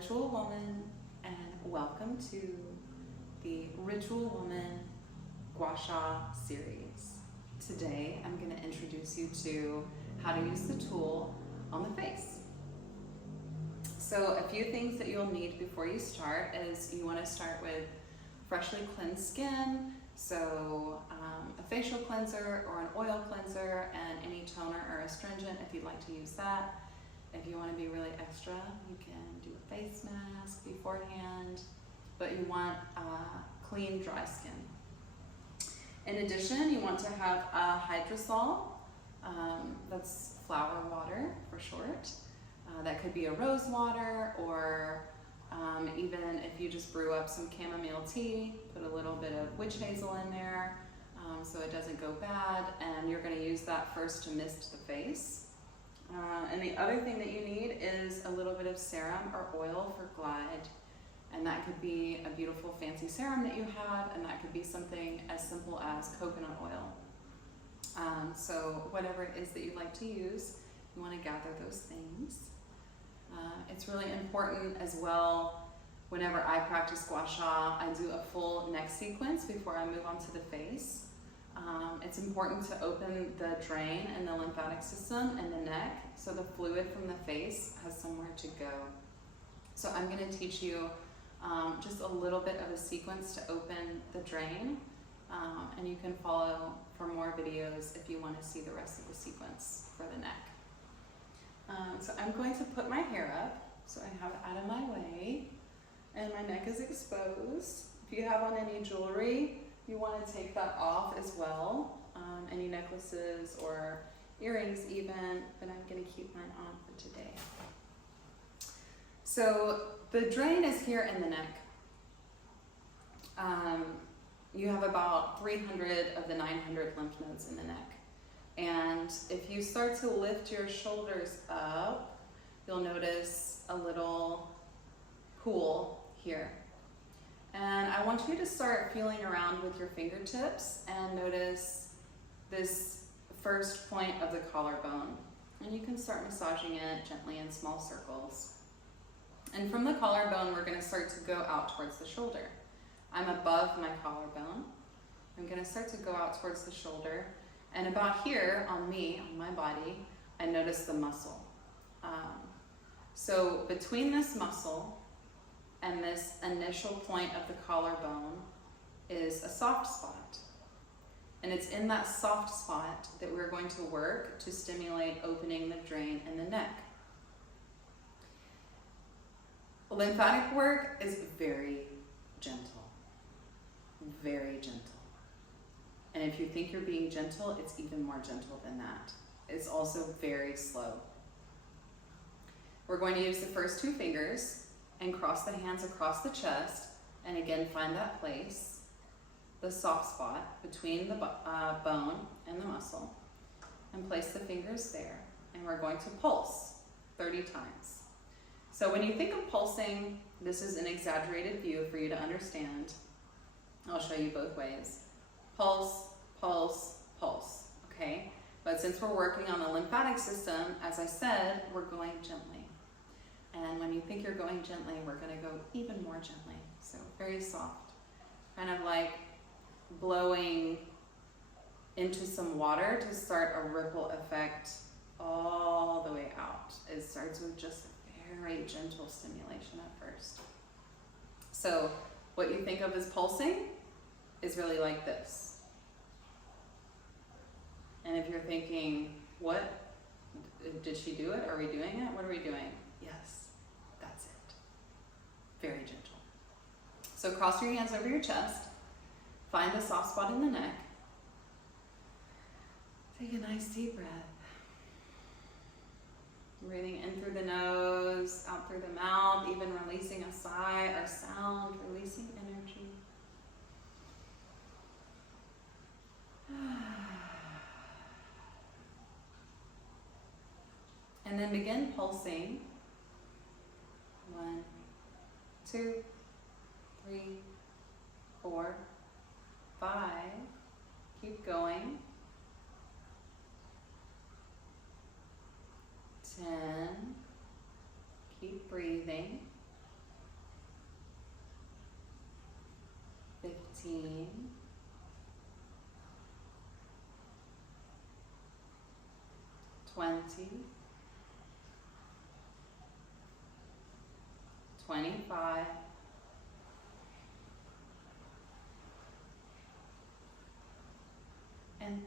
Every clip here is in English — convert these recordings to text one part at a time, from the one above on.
Ritual Woman, and welcome to the Ritual Woman Gua Sha series. Today I'm going to introduce you to how to use the tool on the face. So a few things that you'll need before you start is you want to start with freshly cleansed skin, so a facial cleanser or an oil cleanser and any toner or astringent if you'd like to use that. If you want to be really extra, you can do a face mask beforehand, but you want clean, dry skin. In addition, you want to have a hydrosol, that's flower water for short. That could be a rose water, or even if you just brew up some chamomile tea, put a little bit of witch hazel in there so it doesn't go bad, and you're going to use that first to mist the face. And the other thing that you need is a little bit of serum or oil for glide, and that could be a beautiful fancy serum that you have, and that could be something as simple as coconut oil. So whatever it is that you'd like to use, you want to gather those things. It's really important as well, whenever I practice Gua Sha, I do a full neck sequence before I move on to the face. It's important to open the drain in the lymphatic system and the neck so the fluid from the face has somewhere to go. So I'm going to teach you just a little bit of a sequence to open the drain, and you can follow for more videos if you want to see the rest of the sequence for the neck. So I'm going to put my hair up so I have it out of my way and my neck is exposed. If you have on any jewelry, you want to take that off as well, any necklaces or earrings even, but I'm going to keep mine on for today. So the drain is here in the neck. You have about 300 of the 900 lymph nodes in the neck. And if you start to lift your shoulders up, you'll notice a little pool here. And I want you to start feeling around with your fingertips and notice this first point of the collarbone. And you can start massaging it gently in small circles. And from the collarbone, we're going to start to go out towards the shoulder. I'm above my collarbone. I'm going to start to go out towards the shoulder. And about here on me, on my body, I notice the muscle. So between this muscle and this initial point of the collarbone is a soft spot. And it's in that soft spot that we're going to work to stimulate opening the drain in the neck. Lymphatic work is very gentle, very gentle. And if you think you're being gentle, it's even more gentle than that. It's also very slow. We're going to use the first two fingers and cross the hands across the chest, and again find that place, the soft spot between the bone and the muscle, and place the fingers there. And we're going to pulse 30 times. So when you think of pulsing, this is an exaggerated view for you to understand. I'll show you both ways. Pulse, pulse, pulse, okay? But since we're working on the lymphatic system, as I said, we're going gently. And when you think you're going gently, we're going to go even more gently. So very soft, kind of like blowing into some water to start a ripple effect all the way out. It starts with just a very gentle stimulation at first. So what you think of as pulsing is really like this. And if you're thinking, what? Did she do it? Are we doing it? What are we doing? Yes, that's it. Very gentle. So cross your hands over your chest. Find a soft spot in the neck. Take a nice deep breath. Breathing in through the nose, out through the mouth, even releasing a sigh or sound, releasing energy. And then begin pulsing. 1, 2, 3, 4, 5. Keep going. 10. Keep breathing. 20, 25, and 30.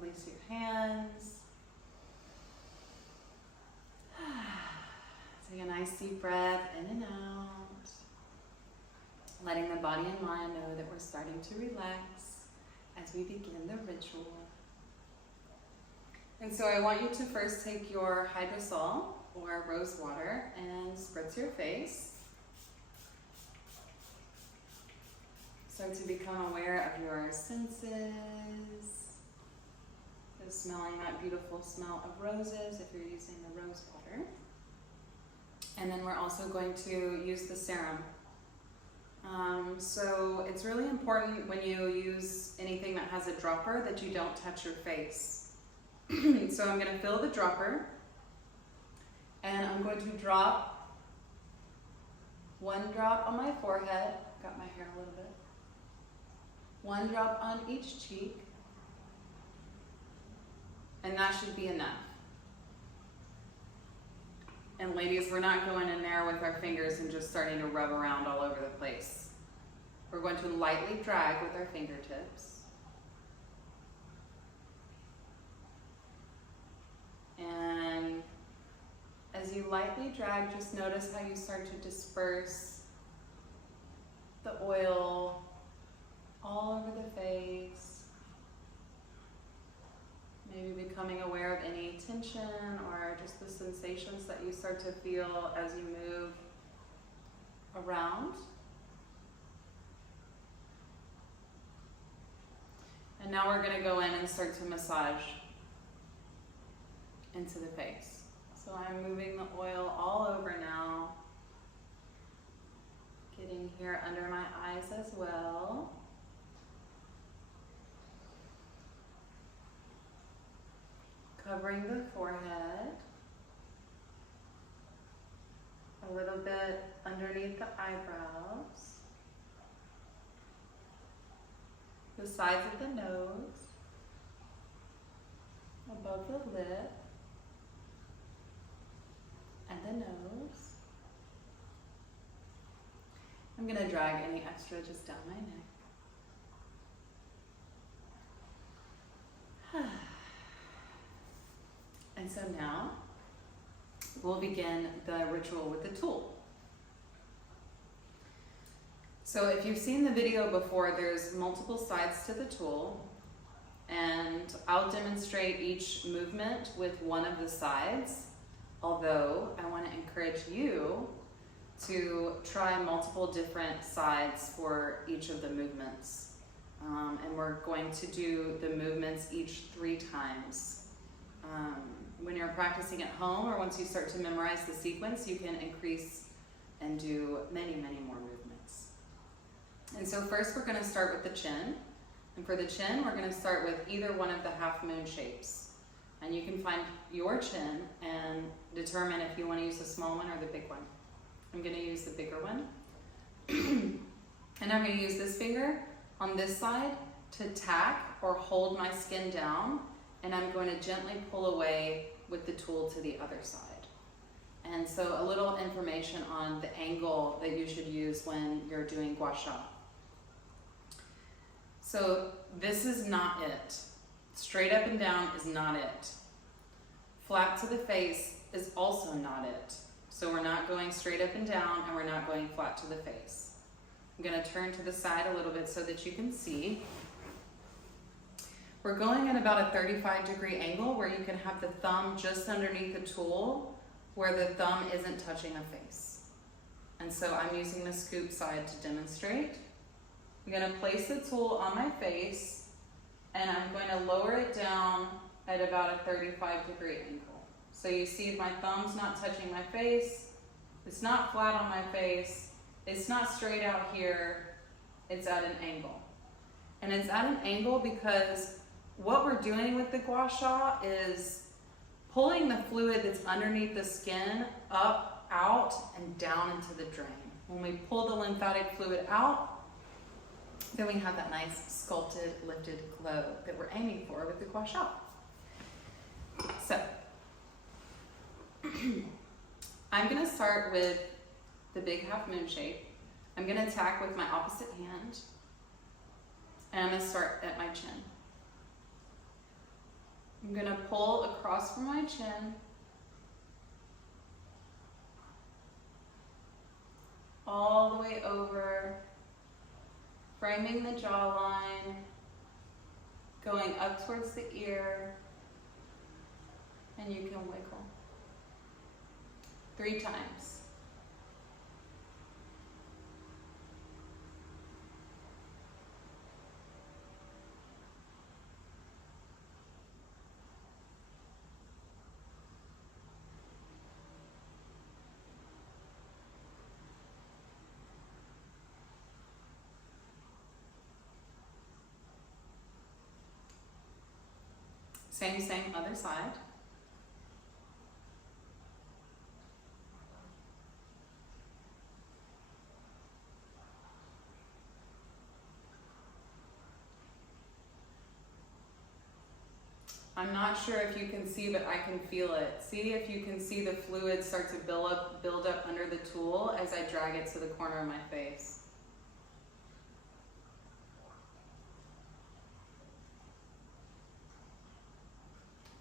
Release your hands. Take a nice deep breath in and out, letting the body and mind know that we're starting to relax as we begin the ritual. And so I want you to first take your hydrosol or rose water and spritz your face. Start to become aware of your senses. So smelling that beautiful smell of roses if you're using the rose water. And then we're also going to use the serum. So it's really important when you use anything that has a dropper that you don't touch your face. So I'm going to fill the dropper and I'm going to drop one drop on my forehead. Got my hair a little bit. One drop on each cheek. And that should be enough. And ladies, we're not going in there with our fingers and just starting to rub around all over the place. We're going to lightly drag with our fingertips. And as you lightly drag, just notice how you start to disperse the oil all over the face. Maybe becoming aware of any tension or just the sensations that you start to feel as you move around. And now we're going to go in and start to massage into the face. So I'm moving the oil all over now, getting here under my eyes as well. Covering the forehead, a little bit underneath the eyebrows, the sides of the nose, above the lip, and the nose. I'm going to drag any extra just down my neck. And so now we'll begin the ritual with the tool. So if you've seen the video before, there's multiple sides to the tool, and I'll demonstrate each movement with one of the sides, although I want to encourage you to try multiple different sides for each of the movements. And we're going to do the movements each 3 times. When you're practicing at home or once you start to memorize the sequence, you can increase and do many, many more movements. And so first we're going to start with the chin. And for the chin, we're going to start with either one of the half moon shapes. And you can find your chin and determine if you want to use the small one or the big one. I'm going to use the bigger one. And I'm going to use this finger on this side to tack or hold my skin down. And I'm going to gently pull away with the tool to the other side. And so a little information on the angle that you should use when you're doing Gua Sha. So this is not it. Straight up and down is not it. Flat to the face is also not it. So we're not going straight up and down, and we're not going flat to the face. I'm going to turn to the side a little bit so that you can see. We're going at about a 35-degree angle where you can have the thumb just underneath the tool where the thumb isn't touching a face. And so I'm using the scoop side to demonstrate. I'm going to place the tool on my face and I'm going to lower it down at about a 35-degree angle. So you see my thumb's not touching my face, it's not flat on my face, it's not straight out here, it's at an angle. And it's at an angle because what we're doing with the Gua Sha is pulling the fluid that's underneath the skin up, out, and down into the drain. When we pull the lymphatic fluid out, then we have that nice sculpted, lifted glow that we're aiming for with the Gua Sha. So, I'm going to start with the big half moon shape. I'm going to attack with my opposite hand, and I'm going to start at my chin. I'm going to pull across from my chin, all the way over, framing the jawline, going up towards the ear, and you can wiggle 3 times. Same, other side. I'm not sure if you can see, but I can feel it. See if you can see the fluid start to build up under the tool as I drag it to the corner of my face.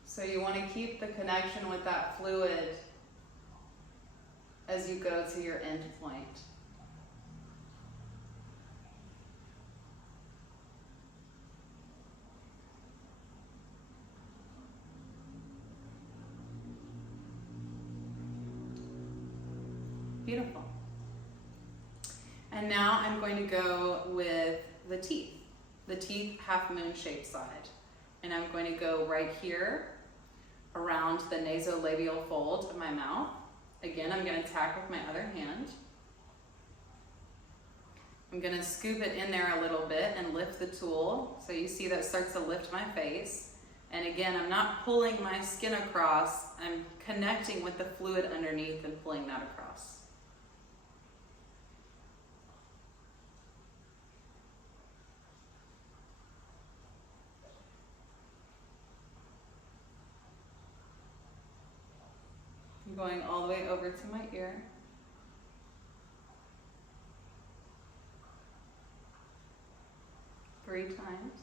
So you want to keep the connection with that fluid as you go to your end point. Beautiful. And now I'm going to go with the teeth half moon shape side. And I'm going to go right here around the nasolabial fold of my mouth. Again, I'm going to attack with my other hand. I'm going to scoop it in there a little bit and lift the tool. So you see that starts to lift my face. And again, I'm not pulling my skin across. I'm connecting with the fluid underneath and pulling that across. I'm going all the way over to my ear. Three times.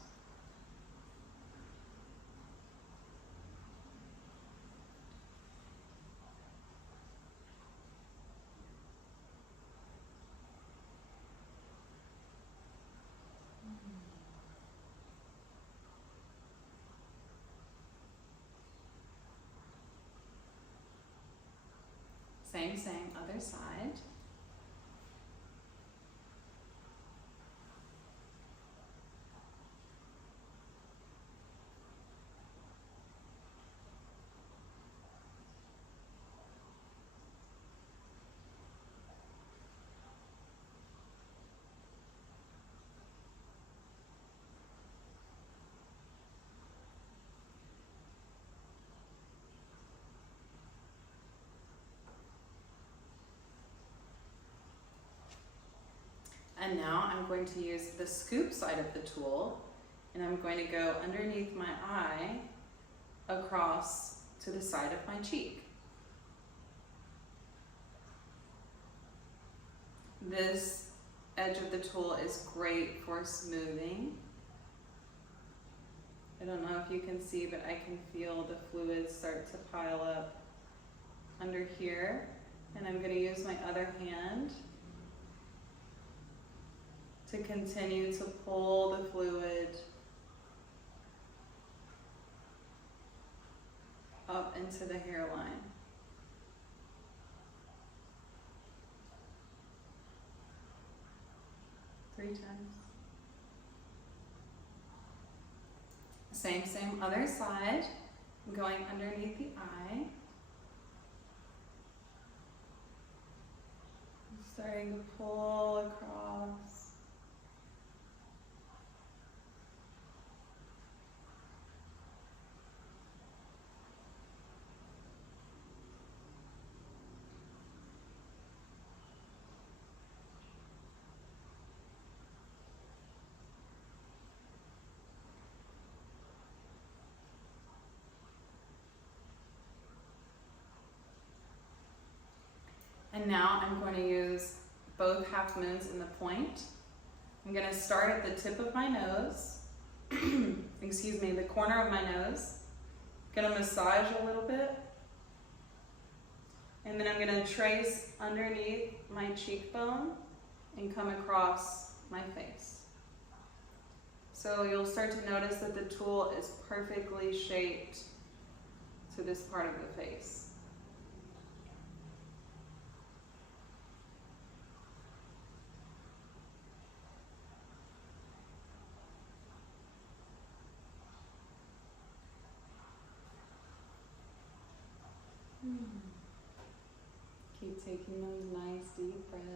Same, other side. And now I'm going to use the scoop side of the tool, and I'm going to go underneath my eye across to the side of my cheek. This edge of the tool is great for smoothing. I don't know if you can see, but I can feel the fluid start to pile up under here. And I'm going to use my other hand to continue to pull the fluid up into the hairline. Three times. Same, other side. I'm going underneath the eye. I'm starting to pull across. And now I'm going to use both half moons in the point. I'm going to start at the tip of my nose, excuse me, the corner of my nose. Going to massage a little bit. And then I'm going to trace underneath my cheekbone and come across my face. So you'll start to notice that the tool is perfectly shaped to this part of the face. Keep taking those nice deep breaths.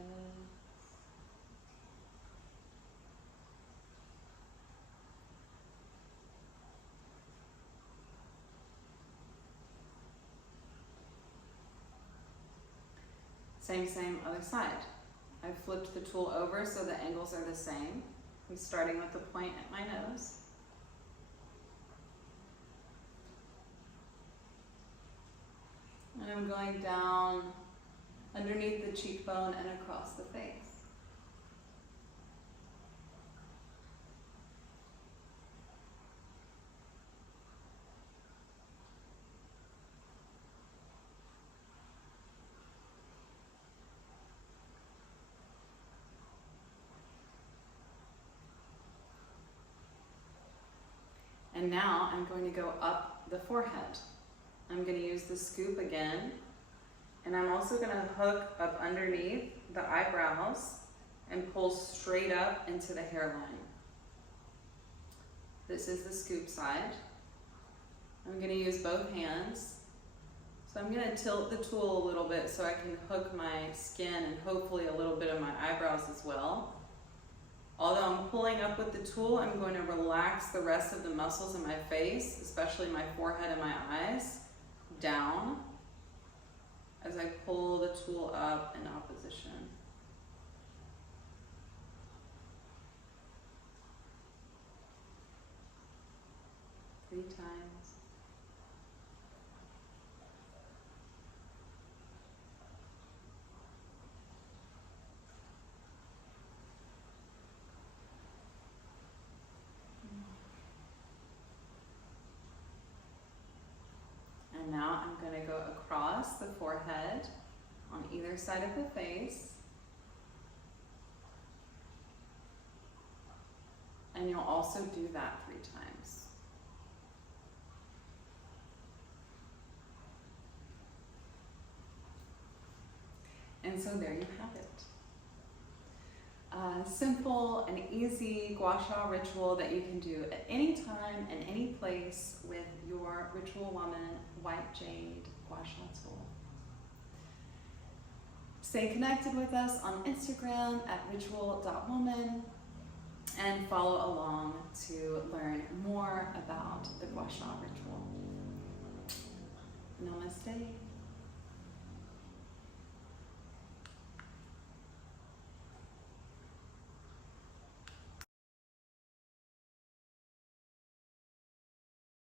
Same, other side. I've flipped the tool over so the angles are the same. I'm starting with the point at my nose. And I'm going down underneath the cheekbone and across the face. And now I'm going to go up the forehead. I'm going to use the scoop again, and I'm also going to hook up underneath the eyebrows and pull straight up into the hairline. This is the scoop side. I'm going to use both hands. So I'm going to tilt the tool a little bit so I can hook my skin and hopefully a little bit of my eyebrows as well. Although I'm pulling up with the tool, I'm going to relax the rest of the muscles in my face, especially my forehead and my eyes, down as I pull the tool up in opposition. Three times. And now I'm going to go across the forehead on either side of the face. And you'll also do that 3 times. And so there you have it. Simple and easy Gua Sha ritual that you can do at any time and any place with your Ritual Woman White Jade Gua Sha tool. Stay connected with us on Instagram at ritual.woman and follow along to learn more about the Gua Sha ritual. Namaste.